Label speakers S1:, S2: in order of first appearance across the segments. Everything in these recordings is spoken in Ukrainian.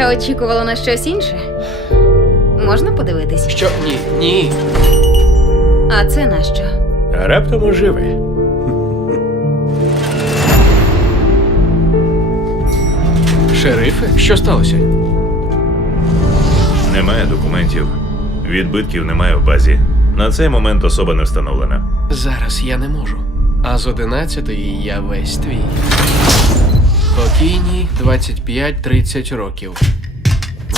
S1: Я очікувала на щось інше. Можна подивитись?
S2: Що? Ні, ні.
S1: А це на що?
S3: А раптом оживе.
S2: Шерифе, що сталося?
S4: Немає документів. Відбитків немає в базі. На цей момент особа не встановлена.
S2: Зараз я не можу. А з 11 я весь твій. Покійні 25-30 років.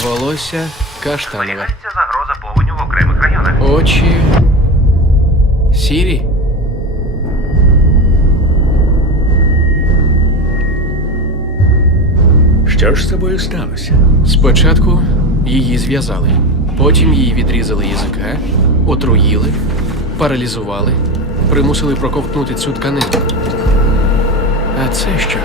S2: Волосся каштанове.
S5: Зберігається загроза повеню в окремих районах.
S2: Очі. Сірі.
S3: Що ж з тобою сталося?
S2: Спочатку її зв'язали, потім її відрізали язика, отруїли, паралізували, примусили проковтнути цю тканину. А це що?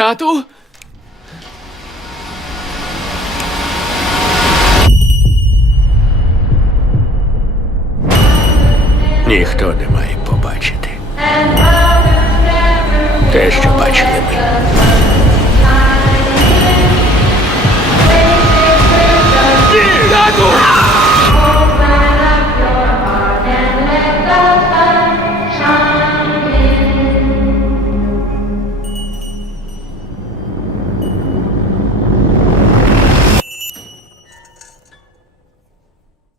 S2: Тату?
S3: Ніхто не має побачити. Те, що бачили ми.